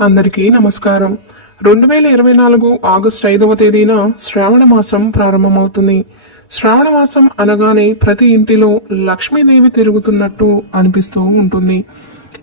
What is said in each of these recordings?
అందరికీ నమస్కారం. రెండు వేల ఇరవై నాలుగు ఆగస్టు ఐదవ తేదీన శ్రావణ మాసం ప్రారంభమవుతుంది. శ్రావణ మాసం అనగానే ప్రతి ఇంటిలో లక్ష్మీదేవి తిరుగుతున్నట్టు అనిపిస్తూ ఉంటుంది.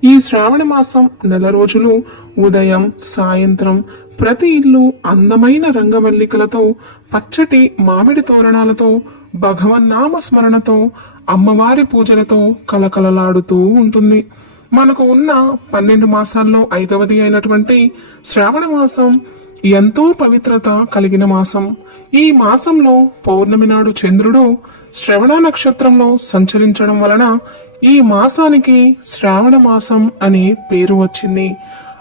ఈ శ్రావణ మాసం నెల రోజులు ఉదయం సాయంత్రం ప్రతి ఇల్లు అందమైన రంగవల్లికలతో పచ్చటి మామిడి తోరణాలతో భగవన్నామ స్మరణతో అమ్మవారి పూజలతో కలకలలాడుతూ ఉంటుంది. మనకు ఉన్న పన్నెండు మాసాల్లో ఐదవది అయినటువంటి శ్రావణ మాసం ఎంతో పవిత్రత కలిగిన మాసం. ఈ మాసంలో పౌర్ణమి నాడు చంద్రుడు శ్రవణ నక్షత్రంలో సంచరించడం వలన ఈ మాసానికి శ్రావణ మాసం అనే పేరు వచ్చింది.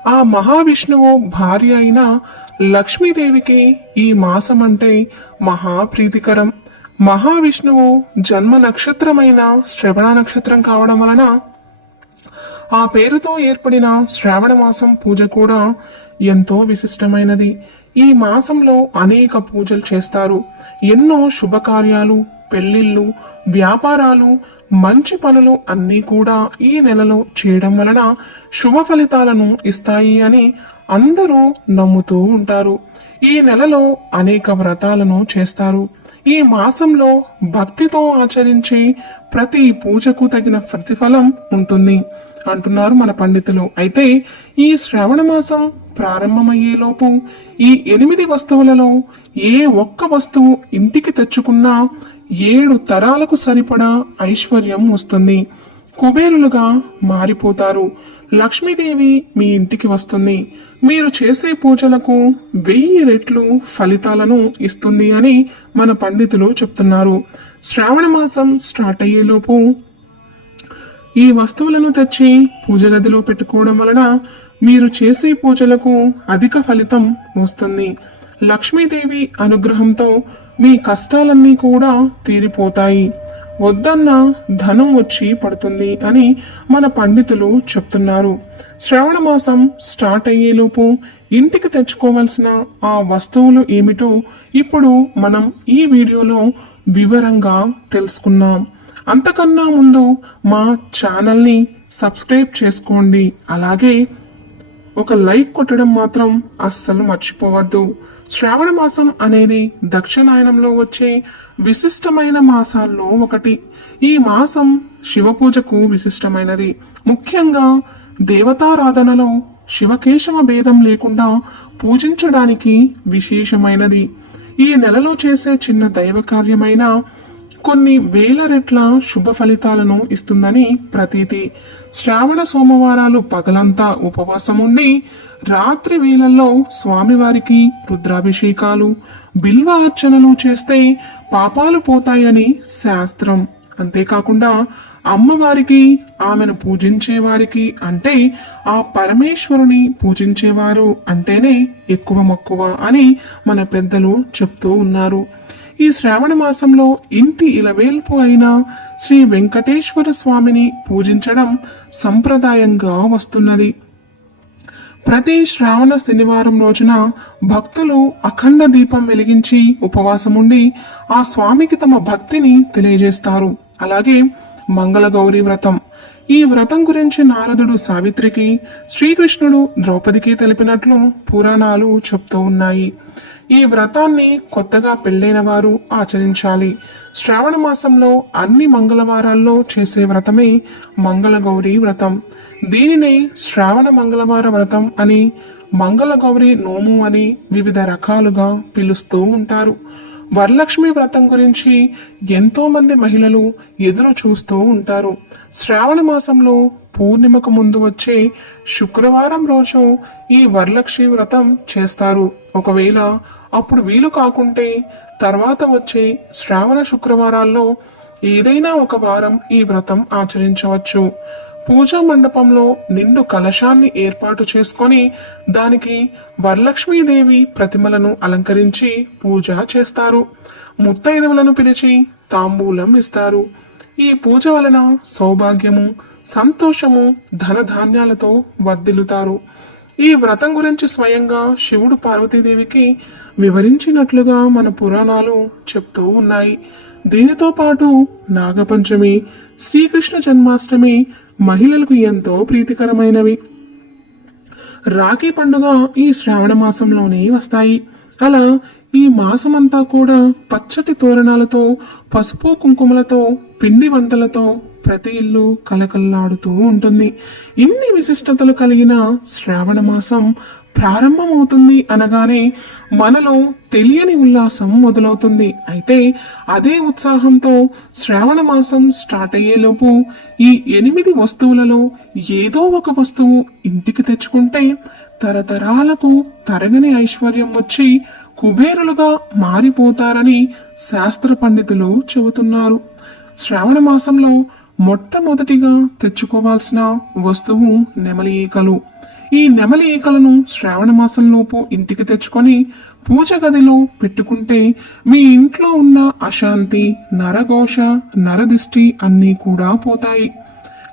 ఆ మహావిష్ణువు భార్య అయిన లక్ష్మీదేవికి ఈ మాసం అంటే మహాప్రీతికరం. మహావిష్ణువు జన్మ నక్షత్రమైన శ్రవణ నక్షత్రం కావడం వలన ఆ పేరుతో ఏర్పడిన శ్రావణ మాసం పూజ కూడా ఎంతో విశిష్టమైనది. ఈ మాసంలో అనేక పూజలు చేస్తారు. ఎన్నో శుభకార్యాలు పెళ్ళిళ్ళు వ్యాపారాలు మంచి పనులు అన్నీ కూడా ఈ నెలలో చేయడం వలన శుభ ఫలితాలను ఇస్తాయి అని అందరూ నమ్ముతూ ఉంటారు. ఈ నెలలో అనేక వ్రతాలను చేస్తారు. ఈ మాసంలో భక్తితో ఆచరించి ప్రతి పూజకు తగిన ప్రతిఫలం ఉంటుంది. అంటున్నారు మన పండితులు. అయితే ఈ శ్రావణ మాసం ప్రారంభమయ్యేలోపు ఈ ఎనిమిది వస్తువులలో ఏ ఒక్క వస్తువు ఇంటికి తెచ్చుకున్నా ఏడు తరాలకు సరిపడా ఐశ్వర్యం వస్తుంది. కుబేరులుగా మారిపోతారు. లక్ష్మీదేవి మీ ఇంటికి వస్తుంది. మీరు చేసే పూజలకు వెయ్యి రెట్లు ఫలితాలను ఇస్తుంది అని మన పండితులు చెప్తున్నారు. శ్రావణ మాసం స్టార్ట్ అయ్యేలోపు ఈ వస్తువులను తెచ్చి పూజ గదిలో పెట్టుకోవడం వలన మీరు చేసే పూజలకు అధిక ఫలితం వస్తుంది. లక్ష్మీదేవి అనుగ్రహంతో మీ కష్టాలన్నీ కూడా తీరిపోతాయి. వద్దన్న ధనం వచ్చి పడుతుంది అని మన పండితులు చెప్తున్నారు. శ్రావణ మాసం స్టార్ట్ అయ్యేలోపు ఇంటికి తెచ్చుకోవాల్సిన ఆ వస్తువులు ఏమిటో ఇప్పుడు మనం ఈ వీడియోలో వివరంగా తెలుసుకున్నాం అంతకన్నా ముందు మా ఛానల్ని సబ్స్క్రైబ్ చేసుకోండి. అలాగే ఒక లైక్ కొట్టడం మాత్రం అస్సలు మర్చిపోవద్దు. శ్రావణ మాసం అనేది దక్షిణాయనంలో వచ్చే విశిష్టమైన మాసాల్లో ఒకటి. ఈ మాసం శివపూజకు విశిష్టమైనది. ముఖ్యంగా దేవతారాధనలో శివకేశవ భేదం లేకుండా పూజించడానికి విశేషమైనది. ఈ నెలలో చేసే చిన్న దైవ కార్యమైన కొన్ని వేల రెట్ల శుభ ఫలితాలను ఇస్తుందని ప్రతీతి. శ్రావణ సోమవారాలు పగలంతా ఉపవాసం ఉండి రాత్రి వేళల్లో స్వామివారికి రుద్రాభిషేకాలు బిల్వ అర్చనలు చేస్తే పాపాలు పోతాయని శాస్త్రం. అంతేకాకుండా అమ్మవారికి ఆమెను పూజించేవారికి అంటే ఆ పరమేశ్వరుని పూజించేవారు అంటేనే ఎక్కువ మక్కువ అని మన పెద్దలు చెప్తూ ఉన్నారు. ఈ శ్రావణ మాసంలో ఇంటి ఇలవేల్పు అయిన శ్రీ వెంకటేశ్వర స్వామిని పూజించడం సంప్రదాయంగా వస్తున్నది. ప్రతి శ్రావణ శనివారం రోజున భక్తులు అఖండ దీపం వెలిగించి ఉపవాసముండి ఆ స్వామికి తమ భక్తిని తెలియజేస్తారు. అలాగే మంగళగౌరి వ్రతం. ఈ వ్రతం గురించి నారదుడు సావిత్రికి శ్రీకృష్ణుడు ద్రౌపదికి తెలిపినట్లు పురాణాలు చెప్తూ ఉన్నాయి. ఈ వ్రతాన్ని కొత్తగా పెళ్ళైన వారు ఆచరించాలి. శ్రావణ మాసంలో అన్ని మంగళవారాల్లో చేసే వ్రతమే మంగళగౌరి వ్రతం. దీనినే శ్రావణ మంగళవార వ్రతం అని మంగళగౌరి నోము అని వివిధ రకాలుగా పిలుస్తూ ఉంటారు. వరలక్ష్మి వ్రతం గురించి ఎంతో మంది మహిళలు ఎదురు చూస్తూ ఉంటారు. శ్రావణ మాసంలో పూర్ణిమకు ముందు వచ్చే శుక్రవారం రోజు ఈ వరలక్ష్మి వ్రతం చేస్తారు. ఒకవేళ అప్పుడు వీలు కాకుంటే తర్వాత వచ్చే శ్రావణ శుక్రవారాల్లో ఏదైనా ఒక వారం ఈ వ్రతం ఆచరించవచ్చు. పూజా మండపంలో నిండు కలశాన్ని ఏర్పాటు చేసుకొని దానికి వరలక్ష్మీదేవి ప్రతిమలను అలంకరించి పూజ చేస్తారు. ముత్తైదువులను పిలిచి తాంబూలం ఇస్తారు. ఈ పూజ వలన సౌభాగ్యము సంతోషము ధనధాన్యాలతో వర్ధిల్లుతారు. ఈ వ్రతం గురించి స్వయంగా శివుడు పార్వతీదేవికి వివరించినట్లుగా మన పురాణాలు చెప్తూ ఉన్నాయి. దీనితో పాటు నాగపంచమి శ్రీకృష్ణ జన్మాష్టమి మహిళలకు ఎంతో ప్రీతికరమైనవి. రాఖీ పండుగ ఈ శ్రావణ మాసంలోనే వస్తాయి. అలా ఈ మాసమంతా కూడా పచ్చటి తోరణాలతో పసుపు కుంకుమలతో పిండి వంటలతో ప్రతి ఇల్లు కలకల్లాడుతూ ఉంటుంది. ఇన్ని విశిష్టతలు కలిగిన శ్రావణ మాసం ప్రారంభమవుతుంది అనగానే మనలో తెలియని ఉల్లాసం మొదలవుతుంది. అయితే అదే ఉత్సాహంతో శ్రావణ మాసం స్టార్ట్ అయ్యేలోపు ఈ ఎనిమిది వస్తువులలో ఏదో ఒక వస్తువు ఇంటికి తెచ్చుకుంటే తరతరాలకు తరగని ఐశ్వర్యం వచ్చి కుబేరులుగా మారిపోతారని శాస్త్ర పండితులు చెబుతున్నారు. శ్రావణ మాసంలో మొట్టమొదటిగా తెచ్చుకోవాల్సిన వస్తువు నెమలి ఈకలు. ఈ నెమలి ఈకలను శ్రావణ మాసంలోపు ఇంటికి తెచ్చుకొని పూజ గదిలో పెట్టుకుంటే మీ ఇంట్లో ఉన్న అశాంతి నరఘోష నరదిష్టి అన్నీ కూడా పోతాయి.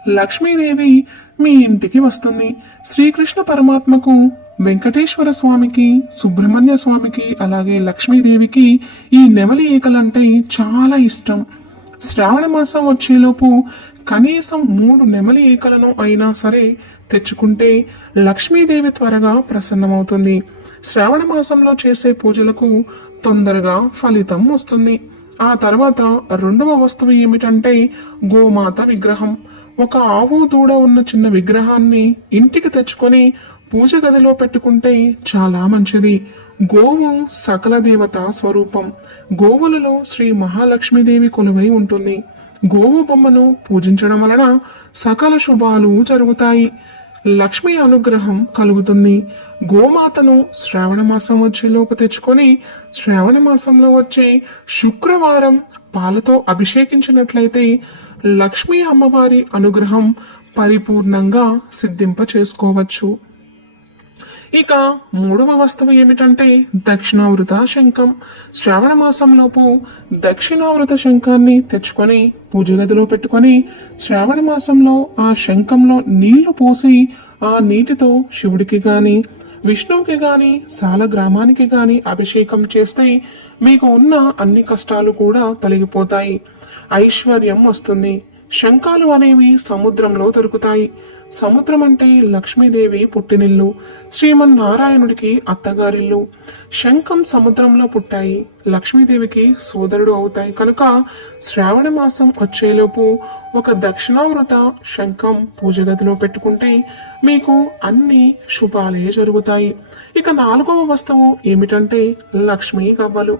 లక్ష్మీదేవి మీ ఇంటికి వస్తుంది. శ్రీకృష్ణ పరమాత్మకు వెంకటేశ్వర స్వామికి సుబ్రహ్మణ్య స్వామికి అలాగే లక్ష్మీదేవికి ఈ నెమలి ఈకలంటే చాలా ఇష్టం. శ్రావణ మాసం వచ్చేలోపు కనీసం మూడు నెమలి ఈకలను అయినా సరే తెచ్చుకుంటే లక్ష్మీదేవి త్వరగా ప్రసన్నమవుతుంది. శ్రావణ మాసంలో చేసే పూజలకు తొందరగా ఫలితం వస్తుంది. ఆ తర్వాత రెండవ వస్తువు ఏమిటంటే గోమాత విగ్రహం. ఒక ఆవు దూడ ఉన్న చిన్న విగ్రహాన్ని ఇంటికి తెచ్చుకొని పూజ గదిలో పెట్టుకుంటే చాలా మంచిది. గోవు సకల దేవత స్వరూపం. గోవులలో శ్రీ మహాలక్ష్మీదేవి కొలువై ఉంటుంది. గోవు బొమ్మను పూజించడం వలన సకల శుభాలు జరుగుతాయి. లక్ష్మి అనుగ్రహం కలుగుతుంది. గోమాతను శ్రావణ మాసం వచ్చేలోపు తెచ్చుకొని శ్రావణ మాసంలో వచ్చే శుక్రవారం పాలతో అభిషేకించినట్లయితే లక్ష్మీ అమ్మవారి అనుగ్రహం పరిపూర్ణంగా సిద్ధింప చేసుకోవచ్చు ఇక మూడవ వస్తువు ఏమిటంటే దక్షిణావృత శంఖం శ్రావణ మాసంలోపు దక్షిణావృత శంఖాన్ని తెచ్చుకొని పూజ గదిలో పెట్టుకొని శ్రావణ మాసంలో ఆ శంఖంలో నీళ్ళు పోసి ఆ నీటితో శివుడికి గాని విష్ణువుకి గాని సాల గ్రామానికి గాని అభిషేకం చేస్తే మీకు ఉన్న అన్ని కష్టాలు కూడా తొలగిపోతాయి. ఐశ్వర్యం వస్తుంది. శంఖాలు అనేవి సముద్రంలో దొరుకుతాయి. సముద్రం అంటే లక్ష్మీదేవి పుట్టినిల్లు శ్రీమన్నారాయణుడికి అత్తగారిల్లు. శంఖం సముద్రంలో పుట్టాయి లక్ష్మీదేవికి సోదరుడు అవుతాయి. కనుక శ్రావణ మాసం వచ్చేలోపు ఒక దక్షిణావృత శంఖం పూజ గదిలో పెట్టుకుంటే మీకు అన్ని శుభాలే జరుగుతాయి. ఇక నాలుగవ వస్తువు ఏమిటంటే లక్ష్మీ గవ్వలు.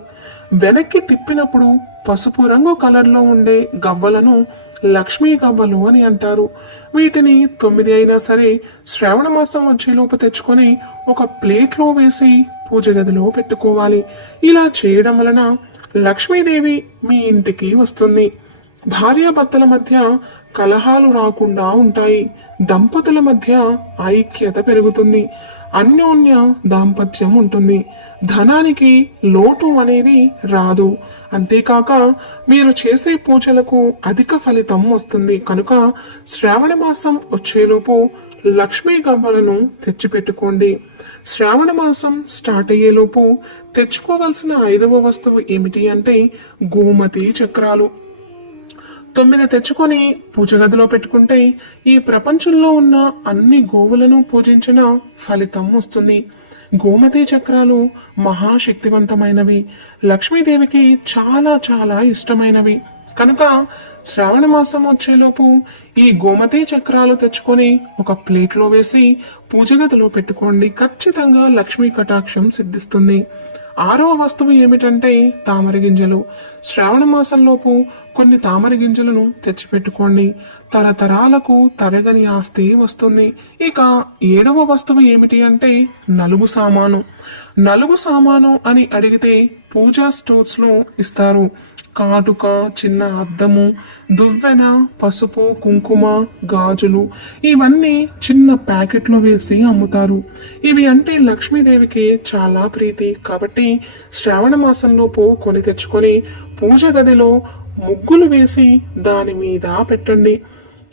వెనక్కి తిప్పినప్పుడు పసుపు రంగు కలర్లో ఉండే గవ్వలను లక్ష్మీ గవ్వలు అని అంటారు. వీటిని తొమ్మిది అయినా సరే శ్రావణ మాసం వచ్చేలోపు తెచ్చుకొని ఒక ప్లేట్లో వేసి పూజ గదిలో పెట్టుకోవాలి. ఇలా చేయడం వలన లక్ష్మీదేవి మీ ఇంటికి వస్తుంది. భార్యాభర్తల మధ్య కలహాలు రాకుండా ఉంటాయి. దంపతుల మధ్య ఐక్యత పెరుగుతుంది. అన్యోన్య దాంపత్యం ఉంటుంది. ధనానికి లోటు అనేది రాదు. అంతేకాక మీరు చేసే పూజలకు అధిక ఫలితం వస్తుంది కనుక శ్రావణ మాసం వచ్చేలోపు లక్ష్మీ గవ్వలను తెచ్చిపెట్టుకోండి. శ్రావణ మాసం స్టార్ట్ అయ్యేలోపు తెచ్చుకోవలసిన ఐదవ వస్తువు ఏమిటి అంటే గోమతి చక్రాలు. తొమ్మిది తెచ్చుకొని పూజ గదిలో పెట్టుకుంటే ఈ ప్రపంచంలో ఉన్న అన్ని గోవులను పూజించిన ఫలితం వస్తుంది. గోమతి చక్రాలు మహాశక్తివంతమైనవి. లక్ష్మీదేవికి చాలా చాలా ఇష్టమైనవి. కనుక శ్రావణ మాసం వచ్చేలోపు ఈ గోమతి చక్రాలు తెచ్చుకొని ఒక ప్లేట్లో వేసి పూజగదిలో పెట్టుకోండి. ఖచ్చితంగా లక్ష్మీ కటాక్షం సిద్ధిస్తుంది. ఆరవ వస్తువు ఏమిటంటే తామర గింజలు. శ్రావణ మాసంలోపు కొన్ని తామర గింజలను తెచ్చిపెట్టుకోండి. తరతరాలకు తరగని ఆస్తి వస్తుంది. ఇక ఏడవ వస్తువు ఏమిటి అంటే నలుగు సామాను. నలుగు సామాను అని అడిగితే పూజా స్టోర్స్లో ఇస్తారు. కాటుక చిన్న అద్దము దువ్వెన పసుపు కుంకుమ గాజులు ఇవన్నీ చిన్న ప్యాకెట్లో వేసి అమ్ముతారు. ఇవి అంటే లక్ష్మీదేవికి చాలా ప్రీతి. కాబట్టి శ్రావణ మాసంలోపు కొని తెచ్చుకొని పూజ గదిలో ముగ్గులు వేసి దాని మీద పెట్టండి.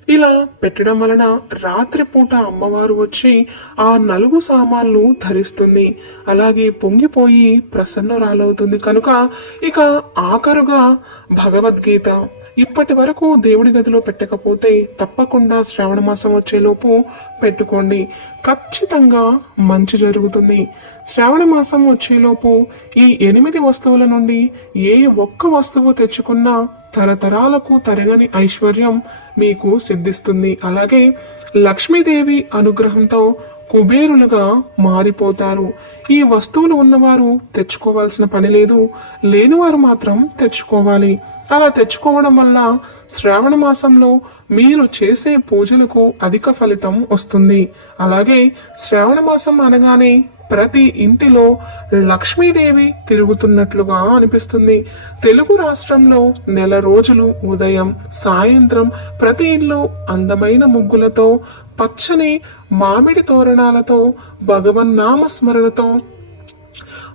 ఇలా పెట్టడం వలన రాత్రిపూట అమ్మవారు వచ్చి ఆ నలుగు సామాన్లు ధరిస్తుంది. అలాగే పొంగిపోయి ప్రసన్నరాలవుతుంది. కనుక ఇక ఆఖరుగా భగవద్గీత. ఇప్పటి వరకు దేవుడి గదిలో పెట్టకపోతే తప్పకుండా శ్రావణ మాసం వచ్చేలోపు పెట్టుకోండి. ఖచ్చితంగా మంచి జరుగుతుంది. శ్రావణ మాసం వచ్చేలోపు ఈ ఎనిమిది వస్తువుల నుండి ఏ ఒక్క వస్తువు తెచ్చుకున్నా తరతరాలకు తరగని ఐశ్వర్యం మీకు సిద్ధిస్తుంది. అలాగే లక్ష్మీదేవి అనుగ్రహంతో కుబేరులుగా మారిపోతారు. ఈ వస్తువులు ఉన్నవారు తెచ్చుకోవాల్సిన పని లేదు. లేనివారు మాత్రం తెచ్చుకోవాలి. అలా తెచ్చుకోవడం వల్ల శ్రావణ మాసంలో మీరు చేసే పూజలకు అధిక ఫలితం వస్తుంది. అలాగే శ్రావణ మాసం అనగానే ప్రతి ఇంటిలో లక్ష్మీదేవి తిరుగుతున్నట్లుగా అనిపిస్తుంది. తెలుగు రాష్ట్రంలో నెల రోజులు ఉదయం సాయంత్రం ప్రతి ఇల్లు అందమైన ముగ్గులతో పచ్చని మామిడి తోరణాలతో భగవన్నామ స్మరణతో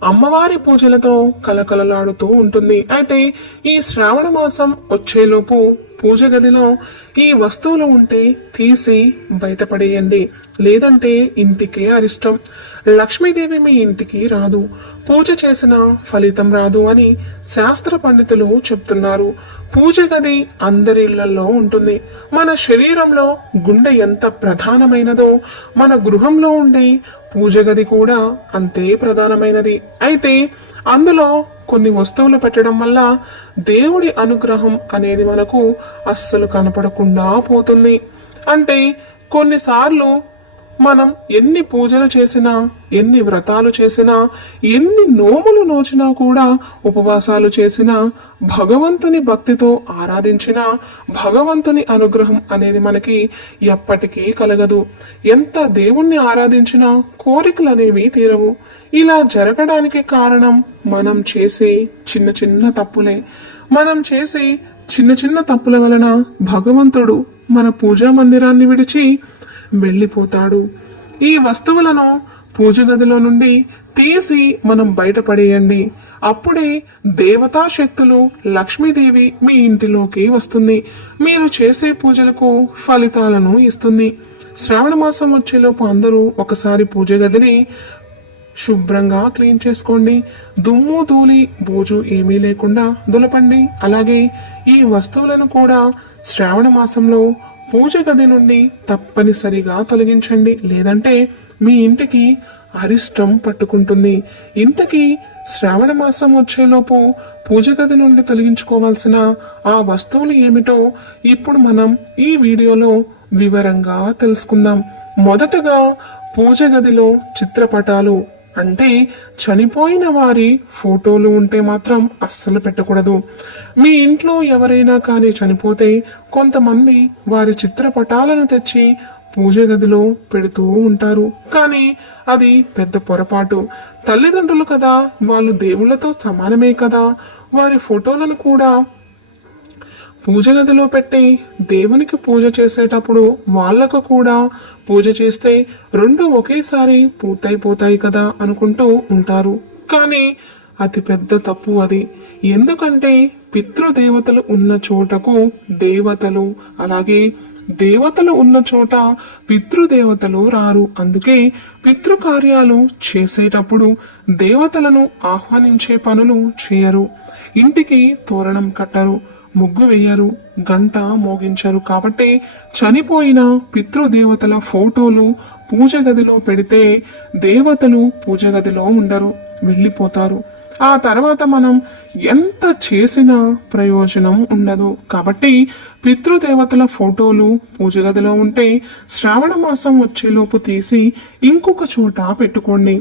అమ్మవారి పూజలతో కలకలలాడుతూ ఉంటుంది. అయితే ఈ శ్రావణ మాసం వచ్చేలోపు పూజ గదిలో ఈ వస్తువులు ఉంటే తీసి బయటపడేయండి. లేదంటే ఇంటికే అరిష్టం. లక్ష్మీదేవి మీ ఇంటికి రాదు. పూజ చేసిన ఫలితం రాదు అని శాస్త్ర పండితులు చెప్తున్నారు. పూజ గది అందరి ఇళ్ళలో ఉంటుంది. మన శరీరంలో గుండె ఎంత ప్రధానమైనదో మన గృహంలో ఉండే పూజ గది కూడా అంతే ప్రధానమైనది. అయితే అందులో కొన్ని వస్తువులు పెట్టడం వల్ల దేవుడి అనుగ్రహం అనేది మనకు అస్సలు కనపడకుండా పోతుంది. అంటే కొన్నిసార్లు మనం ఎన్ని పూజలు చేసినా ఎన్ని వ్రతాలు చేసినా ఎన్ని నోములు నోచినా కూడా ఉపవాసాలు చేసినా భగవంతుని భక్తితో ఆరాధించినా భగవంతుని అనుగ్రహం అనేది మనకి ఎప్పటికీ కలగదు. ఎంత దేవుణ్ణి ఆరాధించినా కోరికలు అనేవి తీరవు. ఇలా జరగడానికి కారణం మనం చేసే చిన్న చిన్న తప్పులే. మనం చేసే చిన్న చిన్న తప్పుల వలన భగవంతుడు మన పూజా మందిరాన్ని విడిచి వెళ్ళిపోతాడు. ఈ వస్తువులను పూజ గదిలో నుండి తీసి మనం బయటపడేయండి. అప్పుడే దేవతా శక్తులు లక్ష్మీదేవి మీ ఇంటిలోకి వస్తుంది. మీరు చేసే పూజలకు ఫలితాలను ఇస్తుంది. శ్రావణ మాసం వచ్చేలోపు అందరూ ఒకసారి పూజ గదిని శుభ్రంగా క్లీన్ చేసుకోండి. దుమ్ము ధూళి బూజు ఏమీ లేకుండా దులపండి. అలాగే ఈ వస్తువులను కూడా శ్రావణ మాసంలో పూజ గది నుండి తప్పనిసరిగా తొలగించండి. లేదంటే మీ ఇంటికి అరిష్టం పట్టుకుంటుంది. ఇంతకీ శ్రావణ మాసం వచ్చేలోపు పూజ గది నుండి తొలగించుకోవాల్సిన ఆ వస్తువులు ఏమిటో ఇప్పుడు మనం ఈ వీడియోలో వివరంగా తెలుసుకుందాం. మొదటగా పూజ గదిలో చిత్రపటాలు అంటే చనిపోయిన వారి ఫోటోలు ఉంటే మాత్రం అస్సలు పెట్టకూడదు. మీ ఇంట్లో ఎవరైనా కానీ చనిపోతే కొంతమంది వారి చిత్రపటాలను తెచ్చి పూజ గదిలో పెడుతూ ఉంటారు. కానీ అది పెద్ద పొరపాటు. తల్లిదండ్రులు కదా వాళ్ళు దేవుళ్ళతో సమానమే కదా. వారి ఫోటోలను కూడా పూజ గదిలో పెట్టి దేవునికి పూజ చేసేటప్పుడు వాళ్ళకు కూడా పూజ చేస్తే రెండు ఒకేసారి పూర్తయిపోతాయి కదా అనుకుంటూ ఉంటారు. కానీ అతి పెద్ద తప్పు అది. ఎందుకంటే పితృదేవతలు ఉన్న చోటకు దేవతలు అలాగే దేవతలు ఉన్న చోట పితృదేవతలు రారు. అందుకే పితృకార్యాలు చేసేటప్పుడు దేవతలను ఆహ్వానించే పనులు చేయరు. ఇంటికి తోరణం కట్టరు. ముగ్గు వేయరు గంట మోగించరు. కాబట్టి చనిపోయిన పితృదేవతల ఫోటోలు పూజ గదిలో పెడితే దేవతలు పూజ గదిలో ఉండరు వెళ్ళిపోతారు. ఆ తర్వాత మనం ఎంత చేసినా ప్రయోజనం ఉండదు. కాబట్టి పితృదేవతల ఫోటోలు పూజ గదిలో ఉంటే శ్రావణ మాసం వచ్చేలోపు తీసి ఇంకొక చోట పెట్టుకోండి.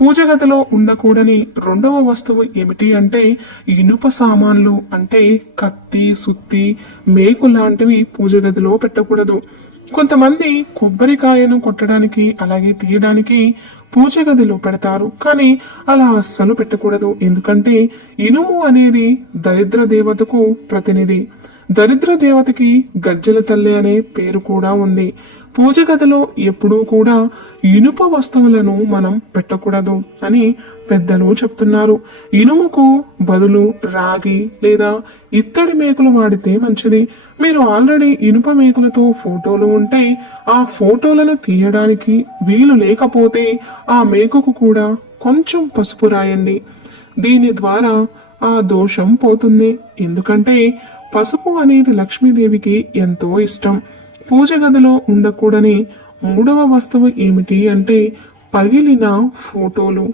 పూజ గదిలో ఉండకూడని రెండవ వస్తువు ఏమిటి అంటే ఇనుప సామాన్లు అంటే కత్తి సుత్తి మేకు లాంటివి పూజ గదిలో పెట్టకూడదు. కొంతమంది కొబ్బరికాయను కొట్టడానికి అలాగే తీయడానికి పూజ గదిలో పెడతారు కానీ అలా అస్సలు పెట్టకూడదు. ఎందుకంటే ఇనుము అనేది దరిద్ర దేవతకు ప్రతినిధి. దరిద్ర దేవతకి గజ్జల తల్లి అనే పేరు కూడా ఉంది. పూజ గదిలో ఎప్పుడూ కూడా ఇనుప వస్తువులను మనం పెట్టకూడదు అని పెద్దలు చెప్తున్నారు. ఇనుముకు బదులు రాగి లేదా ఇత్తడి మేకులు వాడితే మంచిది. మీరు ఆల్రెడీ ఇనుప మేకులతో ఫోటోలు ఉంటే ఆ ఫోటోలను తీయడానికి వీలు లేకపోతే ఆ మేకుకు కూడా కొంచెం పసుపు రాయండి. దీని ద్వారా ఆ దోషం పోతుంది. ఎందుకంటే పసుపు అనేది లక్ష్మీదేవికి ఎంతో ఇష్టం. పూజ గదిలో ఉండకూడని మూడవ వస్తువు ఏమిటి అంటే పగిలిన ఫోటోలు.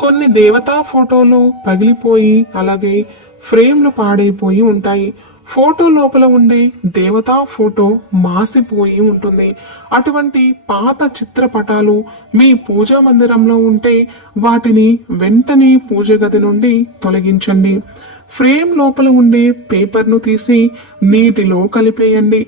కొన్ని దేవతా ఫోటోలు పగిలిపోయి అలాగే ఫ్రేమ్లు పాడైపోయి ఉంటాయి. ఫోటో లోపల ఉండే దేవతా ఫోటో మాసిపోయి ఉంటుంది. అటువంటి పాత చిత్రపటాలు మీ పూజా మందిరంలో ఉంటే వాటిని వెంటనే పూజ గది నుండి తొలగించండి. ఫ్రేమ్ లోపల ఉండే పేపర్ను తీసి నీటిలో కలిపేయండి.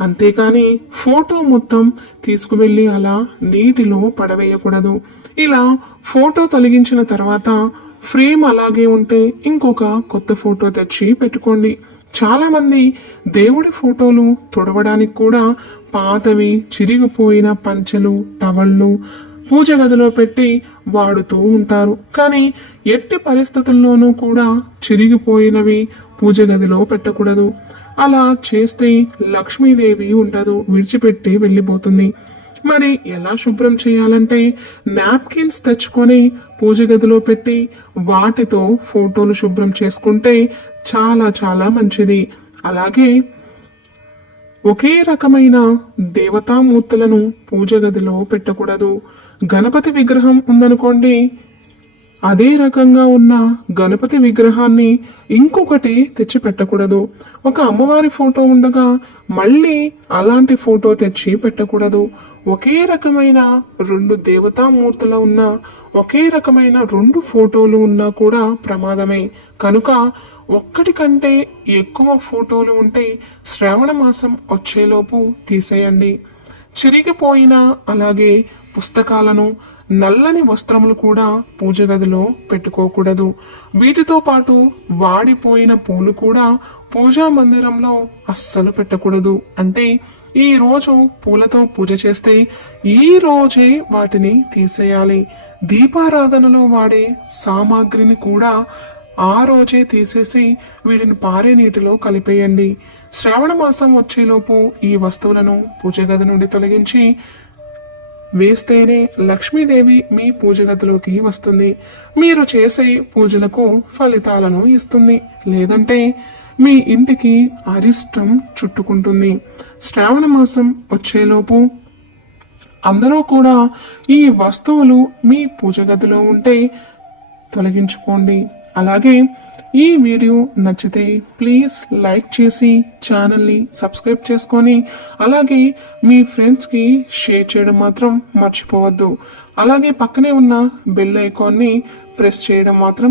అంతేకాని ఫోటో మొత్తం తీసుకువెళ్ళి అలా నీటిలో పడవేయకూడదు. ఇలా ఫోటో తొలగించిన తర్వాత ఫ్రేమ్ అలాగే ఉంటే ఇంకొక కొత్త ఫోటో తెచ్చి పెట్టుకోండి. చాలా మంది దేవుడి ఫోటోలు తుడవడానికి కూడా పాతవి చిరిగిపోయిన పంచెలు టవళ్ళు పూజ గదిలో పెట్టి వాడుతూ ఉంటారు. కానీ ఎట్టి పరిస్థితుల్లోనూ కూడా చిరిగిపోయినవి పూజ గదిలో పెట్టకూడదు. అలా చేస్తే లక్ష్మీదేవి ఉండదు విడిచిపెట్టి వెళ్ళిపోతుంది. మరి ఎలా శుభ్రం చేయాలంటే నాప్కిన్స్ తెచ్చుకొని పూజ గదిలో పెట్టి వాటితో ఫోటోలు శుభ్రం చేసుకుంటే చాలా చాలా మంచిది. అలాగే ఒకే రకమైన దేవతామూర్తులను పూజ గదిలో పెట్టకూడదు. గణపతి విగ్రహం ఉందనుకోండి అదే రకంగా ఉన్న గణపతి విగ్రహాన్ని ఇంకొకటి తెచ్చి పెట్టకూడదు ఒక అమ్మవారి ఫోటో ఉండగా మళ్ళీ అలాంటి ఫోటో తెచ్చి పెట్టకూడదు. ఒకే రకమైన రెండు దేవతామూర్తుల ఉన్న ఒకే రకమైన రెండు ఫోటోలు ఉన్నా కూడా ప్రమాదమే. కనుక ఒక్కటి కంటే ఎక్కువ ఫోటోలు ఉంటే శ్రావణ మాసం వచ్చేలోపు తీసేయండి. చిరిగిపోయిన అలాగే పుస్తకాలను నల్లని వస్త్రములు కూడా పూజ గదిలో పెట్టుకోకూడదు. వీటితో పాటు వాడిపోయిన పూలు కూడా పూజా మందిరంలో అస్సలు పెట్టకూడదు. అంటే ఈ రోజు పూలతో పూజ చేస్తే ఈ రోజే వాటిని తీసేయాలి. దీపారాధనలో వాడే సామాగ్రిని కూడా ఆ రోజే తీసేసి వీటిని పారే నీటిలో కలిపేయండి. శ్రావణ మాసం వచ్చేలోపు ఈ వస్తువులను పూజ గది నుండి తొలగించి వేస్తేనే లక్ష్మీదేవి మీ పూజ గదిలోకి వస్తుంది. మీరు చేసే పూజలకు ఫలితాలను ఇస్తుంది. లేదంటే మీ ఇంటికి అరిష్టం చుట్టుకుంటుంది. శ్రావణ మాసం వచ్చేలోపు అందరూ కూడా ఈ వస్తువులు మీ పూజ గదిలో ఉంటే తొలగించుకోండి. అలాగే ఈ వీడియో నచ్చితే ప్లీజ్ లైక్ చేసి ఛానల్ని సబ్స్క్రైబ్ చేసుకొని అలాగే మీ ఫ్రెండ్స్కి షేర్ చేయడం మాత్రం మర్చిపోవద్దు. అలాగే పక్కనే ఉన్న బెల్ ఐకాన్ని ప్రెస్ చేయడం మాత్రం